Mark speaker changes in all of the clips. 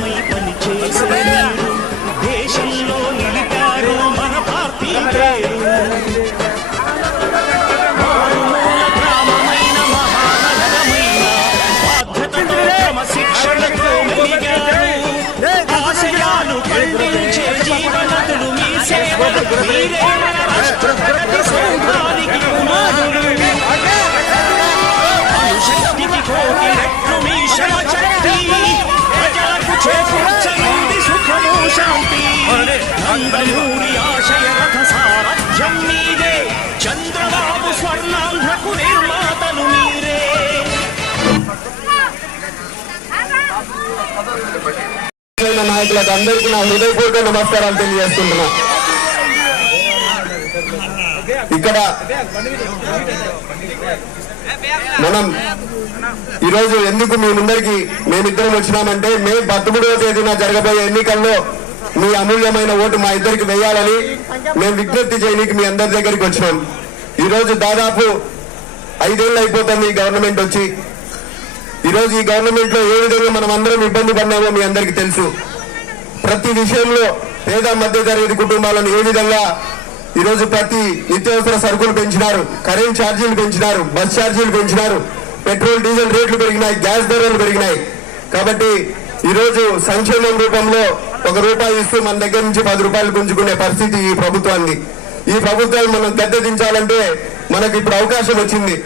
Speaker 1: అంకితమై పనిచేసే మీరు దేశంలో నిలిపారు మన పార్టీ పేరు మారుమూల గ్రామమైన మహానగరమైన బాధ్యతతో క్రమశిక్షణతో మెలిగారు ఆశయాలు పండించే జీవనదులు మీ సేవలు మీరే మన రాష్ట్ర ప్రగతి శక్తికి కోటి రెట్లు మీ శక్తి నందమూరి ఆశయ రథ సారథ్యం మీదే చంద్రబాబు స్వర్ణాంధ్రకు నిర్మాతలు మీరే.
Speaker 2: నాయకులకు అందరికీ నా హృదయపూర్వక నమస్కారాలు తెలియజేస్తున్నా. ఇక్కడ మనం ఈరోజు ఎందుకు మీ ముందరికి మేమిద్దరం వచ్చినామంటే మే పదమూడవ తేదీన జరగబోయే ఎన్నికల్లో మీ అమూల్యమైన ఓటు మా ఇద్దరికి వేయాలని మేము విజ్ఞప్తి చేయడానికి మీ అందరి దగ్గరికి వచ్చినాం ఈరోజు దాదాపు ఐదేళ్ళు అయిపోతుంది ఈ గవర్నమెంట్ వచ్చి. ఈరోజు ఈ గవర్నమెంట్లో ఏ విధంగా మనం అందరం ఇబ్బంది పడినామో మీ అందరికీ తెలుసు. ప్రతి విషయంలో పేద మధ్య తరగతి కుటుంబాలను ఏ విధంగా ఈరోజు ప్రతి నిత్యావసర సరుకులు పెంచినారు కరెంట్ ఛార్జీలు పెంచినారు బస్ ఛార్జీలు పెంచినారు పెట్రోల్ డీజిల్ రేట్లు పెరిగినాయి గ్యాస్ ధరలు పెరిగినాయి. కాబట్టి ఈరోజు సంక్షేమం రూపంలో ఒక రూపాయి ఇస్తూ మన దగ్గర నుంచి పది రూపాయలు గుంజుకునే పరిస్థితి ఈ ప్రభుత్వాన్ని ఈ ప్రభుత్వాన్ని మనం గద్దెదించాలంటే మనకు ఇప్పుడు అవకాశం వచ్చింది.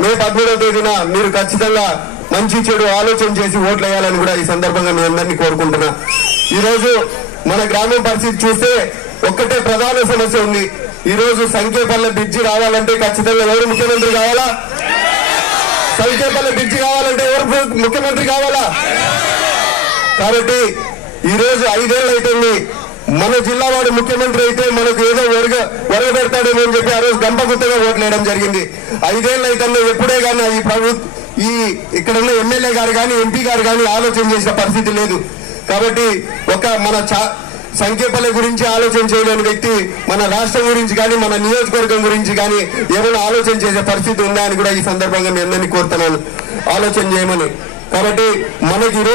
Speaker 2: మే పదమూడవ తేదీన మీరు ఖచ్చితంగా మంచి చెడు ఆలోచన చేసి ఓట్లు వేయాలని కూడా ఈ సందర్భంగా మీ అందరినీ కోరుకుంటున్నా. ఈరోజు మన గ్రామం పరిస్థితి చూస్తే ఒక్కటే ప్రధాన సమస్య ఉంది. ఈరోజు సంఖ్యపల్లె బ్రిడ్జి రావాలంటే ఖచ్చితంగా ఎవరు ముఖ్యమంత్రి కావాలా? సంఖ్యపల్లె బ్రిడ్జి కావాలంటే ఎవరు ముఖ్యమంత్రి కావాలా? కాబట్టి ఈ రోజు ఐదేళ్ళు అవుతుంది మన జిల్లా వాడు ముఖ్యమంత్రి అయితే మనకు ఏదో వరగ వరగబెడతాడేమో అని చెప్పి ఆ రోజు గంప ఓట్లేయడం జరిగింది. ఐదేళ్ళు అయితే ఎప్పుడే కానీ ఈ ప్రభు ఈ ఇక్కడ ఉన్న ఎమ్మెల్యే గారు కానీ ఎంపీ గారు కానీ ఆలోచన చేసిన పరిస్థితి లేదు. కాబట్టి ఒక మన చా- గురించి ఆలోచన చేయలేని వ్యక్తి మన రాష్ట్రం గురించి కానీ మన నియోజకవర్గం గురించి కానీ ఏమైనా ఆలోచన చేసే పరిస్థితి ఉందా అని కూడా ఈ సందర్భంగా నేను కోరుతున్నాను. ఆలోచన చేయమని. కాబట్టి మనకి ఈరోజు